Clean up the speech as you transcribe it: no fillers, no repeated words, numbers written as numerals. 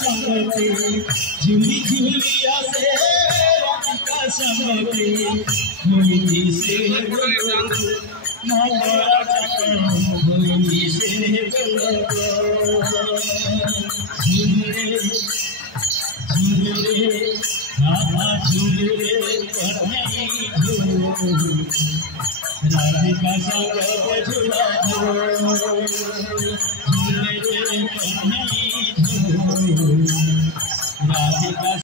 संगते झूली झूलिया से राधिका संगते होली से माता होली से झूले झूले राधा झूले कन्हई झूल राधिका संगते झूला झूले कन्हई झूल राधिका